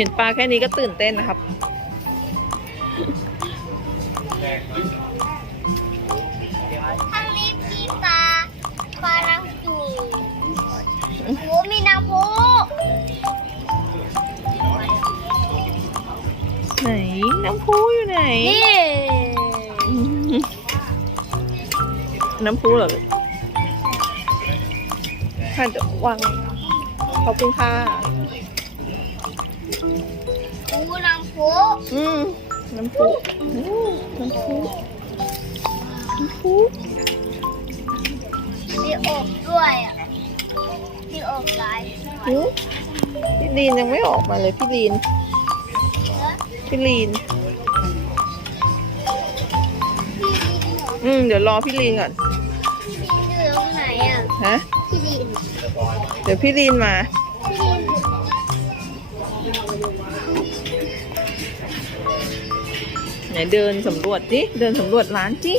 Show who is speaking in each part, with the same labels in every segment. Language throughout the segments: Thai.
Speaker 1: ห็นปลาแค่นี้ก็ตื่นเต้นนะครับ
Speaker 2: ทางนี้พี่ปลาปลาน้ำจูโอ้โหมีน้ำพุ
Speaker 1: ไหนน้ำพุอยู่ไหน
Speaker 2: นี่
Speaker 1: อืมน้ำพุเหรอลูกค่ะเดี๋ยววางขอบคุณค่ะ
Speaker 2: โอ้น้ำพุ
Speaker 1: อืมน้ำพุอืมน้ำพุน้ำพุ
Speaker 2: มีอกด้วยอะมีอกหลาย
Speaker 1: อืมพี่ลีนยังไม่ออกมาเลยพี่ลีน พี่ลีน
Speaker 2: พี่ดินเหรอ
Speaker 1: อืม เดี๋ยวรอพี่ลีนก่อน
Speaker 2: พี่ดินอยู่ตรงไหนอะ
Speaker 1: ฮะ
Speaker 2: พี่ดิน
Speaker 1: เดี๋ยวพี่ลีนมา เดินสำรวจสิเดินสำรวจร้านสิ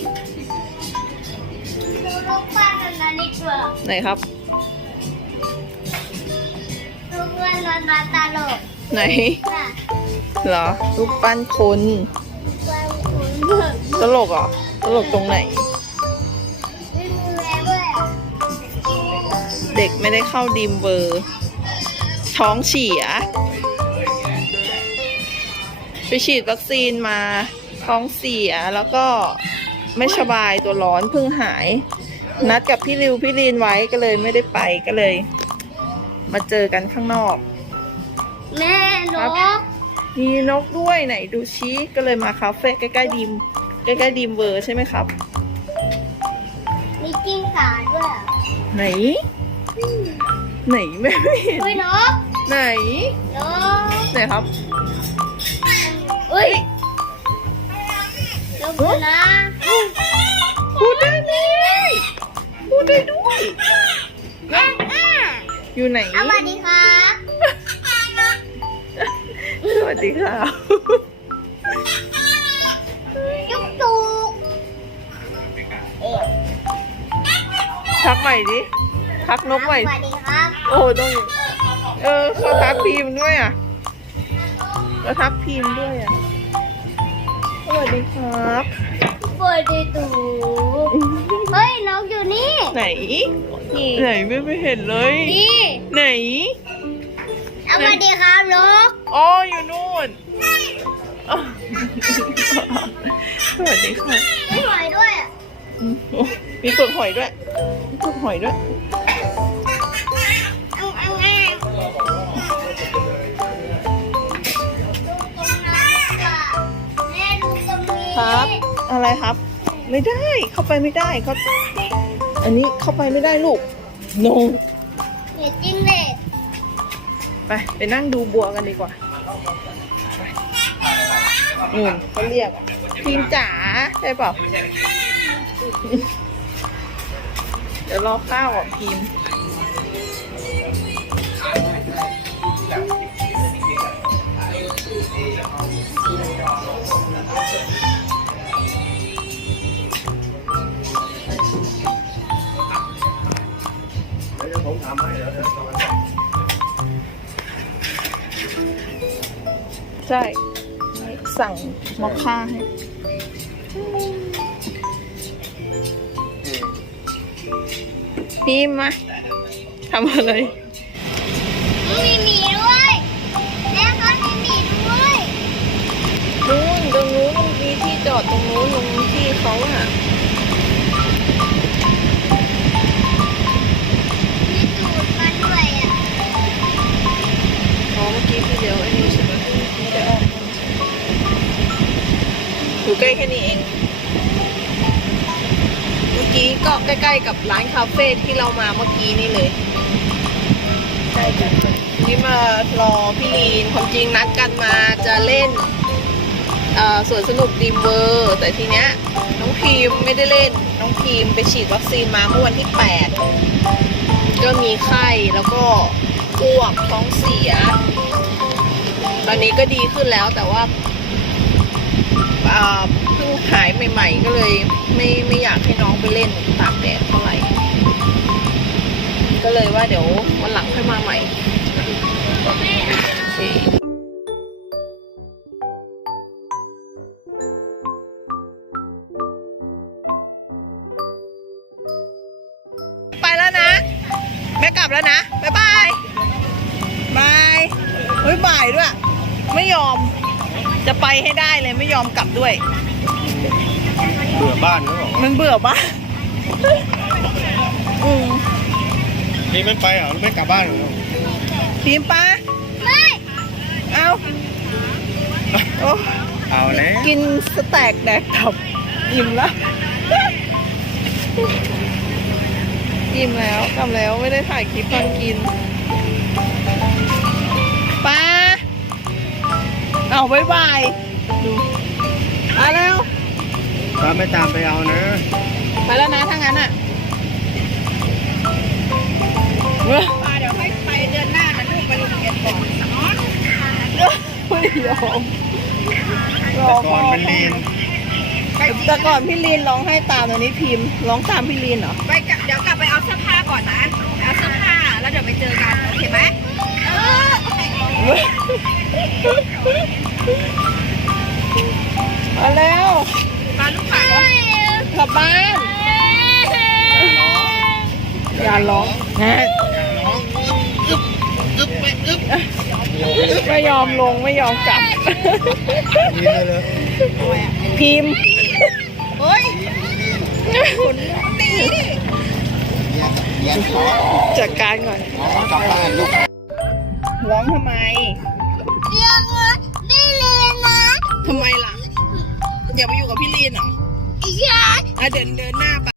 Speaker 2: ดูลูกป้านันนาดีกว่า
Speaker 1: ไหนครับ
Speaker 2: ลูกป้านันนาตลก
Speaker 1: ไหน
Speaker 2: น่ะ
Speaker 1: เหรอรูปปั้นคน
Speaker 2: ป้าคุณ
Speaker 1: ตลกเหรอตลกตรงไหน
Speaker 2: ไม่มีแววด้วยอะ
Speaker 1: เด็กไม่ได้เข้าดีมเบอร์ ท้องเสีย ไปฉีดวัคซีนมา ท้องเสียแล้วก็ไม่สบายตัวร้อนเพิ่งหาย นัดกับพี่ริวพี่ลีนไว้ก็เลยไม่ได้ไปก็เลย มาเจอกันข้างนอก
Speaker 2: แม่น
Speaker 1: ครับ
Speaker 2: ก
Speaker 1: มีนกด้วยไหนดูชี้ก็เลยมาคาเฟ่ใกล้ๆดีมใกล้ๆดีมเบอร์ใช่ไหมครับ
Speaker 2: มีกิ้งก่าด้วยอะ
Speaker 1: ไหน ไหนแม่ไม่เห็น
Speaker 2: เฮ้ยนก
Speaker 1: ไหน
Speaker 2: นก
Speaker 1: ไหนครับ
Speaker 2: นกดูนะ
Speaker 1: พูดได้ด้วยพูดได้ด้วย
Speaker 2: อะอะ
Speaker 1: อยู่ไหน
Speaker 2: เอาสวัสดีครับ
Speaker 1: สวัสดีค่ะ
Speaker 2: จุกจุก
Speaker 1: ทักใหม่ดิทักนกใหม่
Speaker 2: สวัสดีครับ
Speaker 1: โอ้โหต้องเออเขาทักพิมพ์ด้วยอะแล้วทักพิมพ์ด้วยอะส วัสดีครับ
Speaker 2: สวัสดีตูเฮ้ยนกอยู่นี่
Speaker 1: ไหน
Speaker 2: นี่
Speaker 1: ไหนไม่ไม่เห็นเลย
Speaker 2: นี่
Speaker 1: ไหน
Speaker 2: เอาสวัสดีครับนก
Speaker 1: อ๋ออยู่นู่นอ๋อสวัสดีค่ะ
Speaker 2: ไม่หอยด้วยอะ
Speaker 1: อืมโอ้มีเปลือกหอยด้วยมีเปลือกหอยด้วย ครับ อะไรครับ ไม่ได้เข้าไปไม่ได้เขาอันนี้เข้าไปไม่ได้ลูก no
Speaker 2: เห็ดจิ้งเหลด
Speaker 1: ไปไปนั่งดูบัวกันดีกว่าไปนู่นเขาเรียกพิมจ๋าใช่เปล่าเดี๋ยวรอข้าวก่อนพิม
Speaker 3: ผม ใช่
Speaker 1: สั่งมอคค่าให้พิมมาทำอะไร
Speaker 2: มีหมีด้วยแม่ครับมีหมีด้วย
Speaker 1: นู้นตรงนู้นมีที่จอดตรงนู้นตรงที่เขาอะ
Speaker 2: มีตูดมันด้วยอะ
Speaker 1: อ๋อเมื่อกี้พี่เดียวไอ้นี่ใช่ไหมไม่ อยู่ใกล้แค่นี้เอง เมื่อกี้ก็ใกล้ๆกับร้านคาเฟ่ที่เรามาเมื่อกี้นี่เลยใช่จ้ะนี่มารอพี่ลีนความจริงนัดกันมาจะเล่นสวนสนุกดีมเวอร์แต่ทีเนี้ยน้องพีมไม่ได้เล่น น้องพีมไปฉีดวัคซีนมาเมื่อวันที่ 8 ก็มีไข้แล้วก็อ้วกท้องเสีย ตอนนี้ก็ดีขึ้นแล้วแต่ว่า เพิ่งขายใหม่ ๆ ก็เลย ไม่ไม่อยากให้น้องไปเล่นตากแดดเท่าไหร่ ก็เลยว่าเดี๋ยววันหลังค่อยมาใหม่โอเคกลับแล้วนะ บ๊ายบาย บายเฮ้ยบายด้วย ไม่ยอม จะไปให้ได้เลยไม่ยอมกลับด้วย
Speaker 3: เบื่อบ้านเขาบอก
Speaker 1: มันเบื่อบ้านอืม
Speaker 3: นี่ไม่ไปเหรอไม่กลับบ้านเหรอ
Speaker 1: ทีมปะ
Speaker 2: ไม่
Speaker 1: เอาโอ้
Speaker 3: เอาแล้ว
Speaker 1: กินสแต็กแดกตับอิ่มแล้วอิ่มแล้วกลับแล้วไม่ได้ถ่ายคลิปตอนกิน เอาบายบายดูมาแล้ว
Speaker 3: ถ้าไม่ตามไปเอานะ
Speaker 1: ไปแล้วนะถ้างั้นอะเว้ย
Speaker 2: เดี๋ยวค่อยไปเดือนหน้านะลูกไปโรงเรียนก่อน
Speaker 1: ไม่ยอมร
Speaker 3: แต่
Speaker 1: อ
Speaker 3: ก่อนมันลีน
Speaker 1: แต่ก่อนพี่ลีนร้องให้ตามตอนนี้พิมพ์ร้องตามพี่ลีนเหรอ
Speaker 2: ไปกลับเดี๋ยวกลับไปเอาเสื้อผ้าก่อนนะไปเอาเสื้อผ้าแล้วเดี๋ยวไปเจอกันโอเคไหมเออ
Speaker 1: มาแล้ว
Speaker 2: มาลูกค้าก
Speaker 1: ลับบ้านอย่าร้องไม่ยอมลงไม่ยอมกลับ
Speaker 3: ลีนเลยเลย
Speaker 1: พิมพ์
Speaker 2: เฮ้ย
Speaker 1: จัดการก่อน
Speaker 3: กลับบ้านลูก
Speaker 1: ร้องทำไม
Speaker 2: เรียกว่าได้เลยนะ
Speaker 1: ทำไมล่ะ อย่าไปอยู่กับพี่ลีนเหรอ
Speaker 2: อย่า
Speaker 1: อะเดินเดินหน้าไป